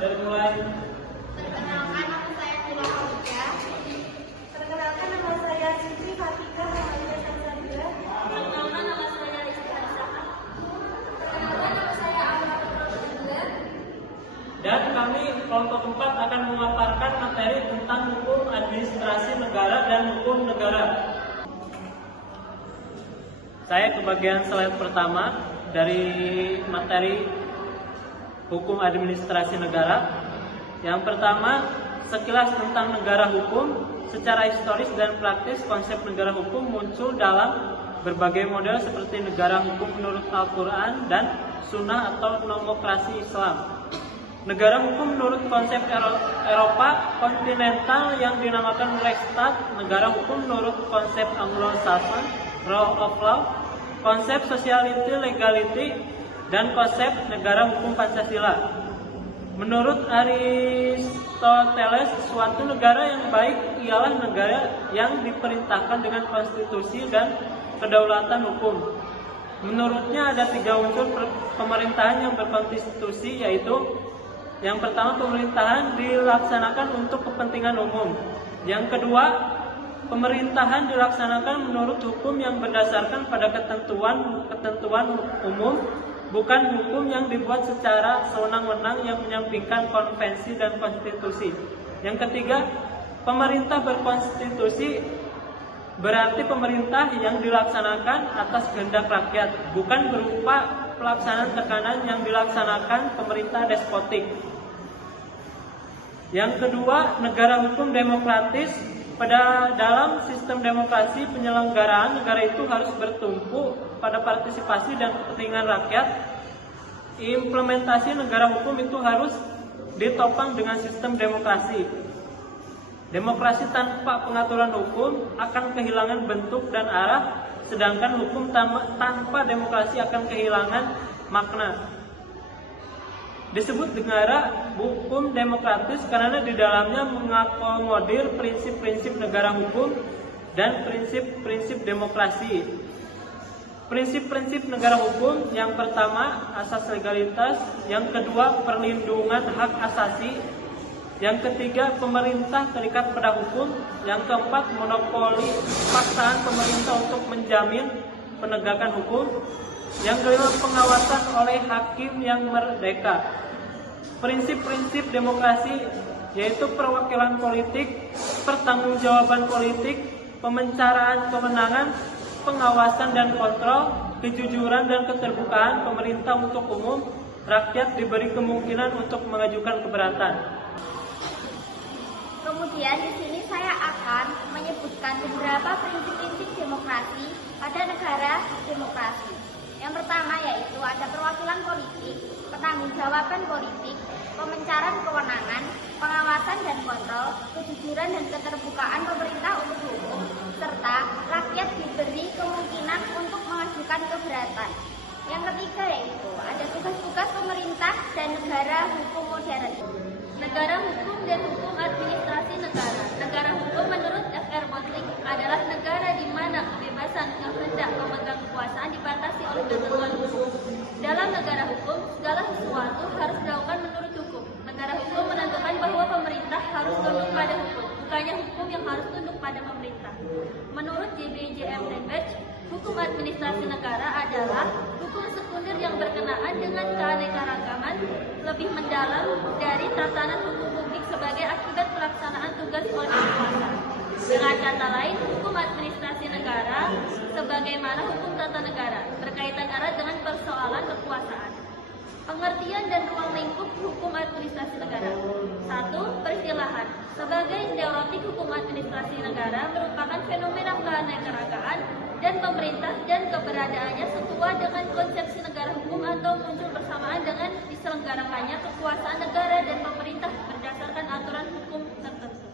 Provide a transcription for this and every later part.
dari mulai. Perkenalkan, nama saya Nila Alika. Perkenalkan, nama saya Siti Fatika Muhammadiyah Tanzania. Perkenalkan, nama saya Rizky Aisyah. Perkenalkan, nama saya Ahmad Rasulullah. Dan kami kelompok 4 akan memaparkan materi tentang hukum administrasi negara dan hukum negara. Saya ke bagian slide pertama dari materi hukum administrasi negara. Yang pertama, sekilas tentang negara hukum. Secara historis dan praktis, konsep negara hukum muncul dalam berbagai model seperti negara hukum menurut Al-Quran dan Sunnah atau nomokrasi Islam. Negara hukum menurut konsep Eropa kontinental yang dinamakan Rechtsstaat, negara hukum menurut konsep Anglo-Saxon, Rule of Law, konsep Sociality Legality, dan konsep negara hukum Pancasila. Menurut Aristoteles, suatu negara yang baik ialah negara yang diperintahkan dengan konstitusi dan kedaulatan hukum. Menurutnya ada 3 unsur pemerintahan yang berkonstitusi, yaitu yang pertama, pemerintahan dilaksanakan untuk kepentingan umum. Yang kedua, pemerintahan dilaksanakan menurut hukum yang berdasarkan pada ketentuan umum, bukan hukum yang dibuat secara sewenang-wenang yang menyampingkan konvensi dan konstitusi. Yang ketiga, pemerintah berkonstitusi berarti pemerintah yang dilaksanakan atas kehendak rakyat, bukan berupa pelaksanaan tekanan yang dilaksanakan pemerintah despotik. Yang kedua, negara hukum demokratis. Dalam sistem demokrasi, penyelenggaraan negara itu harus bertumpu pada partisipasi dan kepentingan rakyat. Implementasi negara hukum itu harus ditopang dengan sistem demokrasi. Demokrasi tanpa pengaturan hukum akan kehilangan bentuk dan arah, sedangkan hukum tanpa demokrasi akan kehilangan makna. Disebut negara hukum demokratis karena di dalamnya mengakomodir prinsip-prinsip negara hukum dan prinsip-prinsip demokrasi. Prinsip-prinsip negara hukum, yang pertama asas legalitas, yang kedua perlindungan hak asasi, yang ketiga pemerintah terikat pada hukum, yang keempat monopoli paksaan pemerintah untuk menjamin penegakan hukum, yang kelima pengawasan oleh hakim yang merdeka. Prinsip-prinsip demokrasi yaitu perwakilan politik, pertanggungjawaban politik, pemencaraan kewenangan, pengawasan dan kontrol, kejujuran dan keterbukaan pemerintah untuk umum, rakyat diberi kemungkinan untuk mengajukan keberatan. Kemudian di sini saya akan menyebutkan beberapa prinsip-prinsip demokrasi pada negara demokrasi. Yang pertama yaitu ada perwakilan politik, pertanggungjawaban politik, pemencaran kewenangan, pengawasan dan kontrol, kejujuran dan keterbukaan pemerintah untuk hukum, serta rakyat diberi kemungkinan untuk mengajukan keberatan. Yang ketiga yaitu ada tugas-tugas pemerintah dan negara hukum modern. Negara hukum dan hukum administrasi negara. Negara hukum menurut F.R. Mottling adalah negara di mana kebebasan kehendak pemegang kekuasaan dibatasi oleh ketentuan hukum. Dalam negara hukum, segala sesuatu harus dilakukan menurut hukum. Negara hukum menentukan bahwa pemerintah harus tunduk pada hukum, bukannya hukum yang harus tunduk pada pemerintah. Menurut JBJM Language, hukum administrasi negara adalah hukum sekunder yang berkenaan dengan keanekaragaman lebih mendalam dari tatanan hukum publik sebagai akibat pelaksanaan tugas oleh penguasa. Dengan kata lain, hukum administrasi negara sebagaimana hukum tata negara berkaitan erat dengan persoalan kekuasaan. Pengertian dan ruang lingkup hukum administrasi negara. 1. Peristilahan. Sebagai teoretik hukum administrasi negara merupakan fenomena keanekaragaman dan pemerintah dan keberadaannya sesuai dengan konsepsi negara hukum atau muncul bersamaan dengan diselenggarakannya kekuasaan negara dan pemerintah berdasarkan aturan hukum tertentu.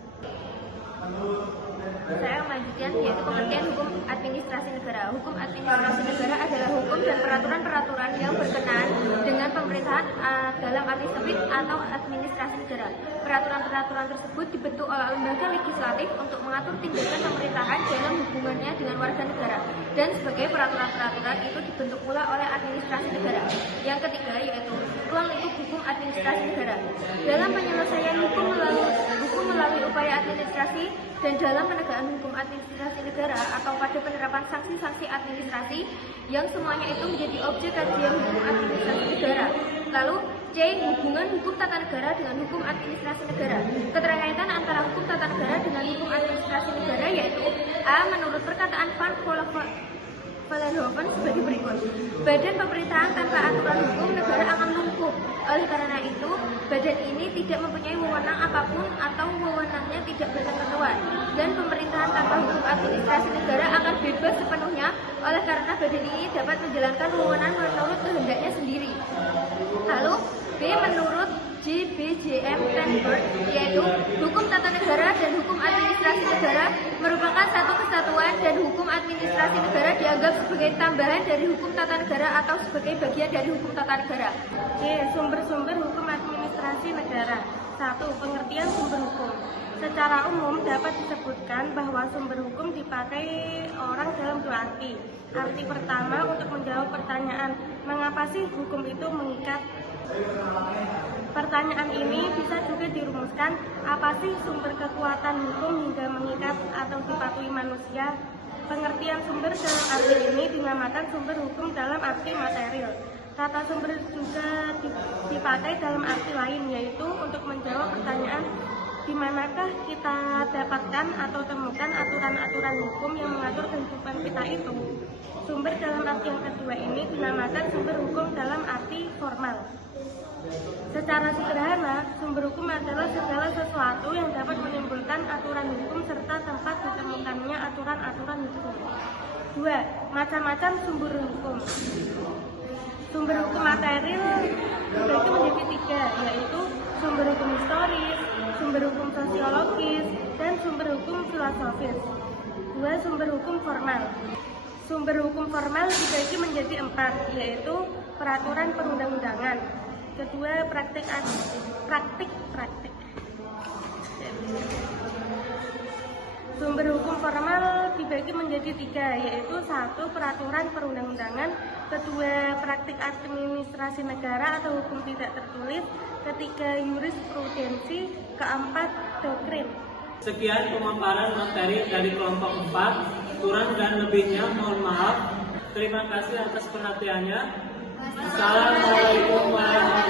Saya melanjutkan yaitu pengertian hukum administrasi negara. Hukum administrasi negara adalah hukum dan peraturan-peraturan yang berkenaan dengan pemerintahan dalam arti sempit atau administrasi negara. negara. Peraturan-peraturan tersebut dibentuk oleh lembaga legislatif untuk mengatur tindakan pemerintahan dalam hubungannya dengan warga negara. Dan sebagai peraturan-peraturan itu dibentuk pula oleh administrasi negara. Yang ketiga yaitu ruang lingkup hukum administrasi negara. Dalam penyelesaian hukum melalui upaya administrasi dan dalam penegakan hukum administrasi negara atau pada penerapan sanksi-sanksi administrasi yang semuanya itu menjadi objek kajian hukum administrasi negara. Lalu C. Hubungan hukum tata negara dengan hukum administrasi negara. Keterkaitan antara hukum tata negara dengan hukum administrasi negara yaitu A. Menurut perkataan Van Vollenhoven sebagai berikut. Badan pemerintahan tanpa aturan hukum negara akan lumpuh. Oleh karena itu, badan ini tidak mempunyai wewenang apapun atau wewenangnya tidak berketentuan. Dan pemerintahan tanpa hukum administrasi negara akan bebas sepenuhnya oleh karena badan ini dapat menjalankan wewenang menurut kehendaknya sendiri. Lalu B. Menurut JBJM Tenberg, yaitu hukum tata negara dan hukum administrasi negara merupakan satu kesatuan dan hukum administrasi negara dianggap sebagai tambahan dari hukum tata negara atau sebagai bagian dari hukum tata negara. C. Sumber-sumber hukum administrasi negara. 1. Pengertian sumber hukum. Secara umum dapat disebutkan bahwa sumber hukum dipakai orang dalam dua arti. Arti pertama untuk menjawab pertanyaan, mengapa sih hukum itu mengikat? Pertanyaan ini bisa juga dirumuskan, apa sih sumber kekuatan hukum hingga mengikat atau dipatuhi manusia? Pengertian sumber dalam arti ini dinamakan sumber hukum dalam arti material. Kata sumber juga dipakai dalam arti lain, yaitu untuk menjawab pertanyaan di manakah kita dapatkan atau temukan aturan-aturan hukum yang mengatur kehidupan kita itu. Sumber dalam arti yang kedua ini dinamakan sumber hukum dalam arti formal. Secara sederhana, sumber hukum adalah segala sesuatu yang dapat menimbulkan aturan hukum serta tempat ditemukannya aturan-aturan hukum. 2. Macam-macam sumber hukum. Sumber hukum material dibagi menjadi 3, yaitu sumber hukum historis, sumber hukum sosiologis, dan sumber hukum filosofis. 2. Sumber hukum formal. Sumber hukum formal dibagi menjadi 4, yaitu peraturan perundang-undangan. Kedua, praktik. Sumber hukum formal dibagi menjadi 3, yaitu 1. Peraturan perundang-undangan, kedua, praktik administrasi negara atau hukum tidak tertulis, ketiga, jurisprudensi, keempat, doktrin. Sekian pemaparan materi dari kelompok 4. Kurang dan lebihnya mohon maaf. Terima kasih atas perhatiannya. Assalamualaikum warahmatullahi wabarakatuh.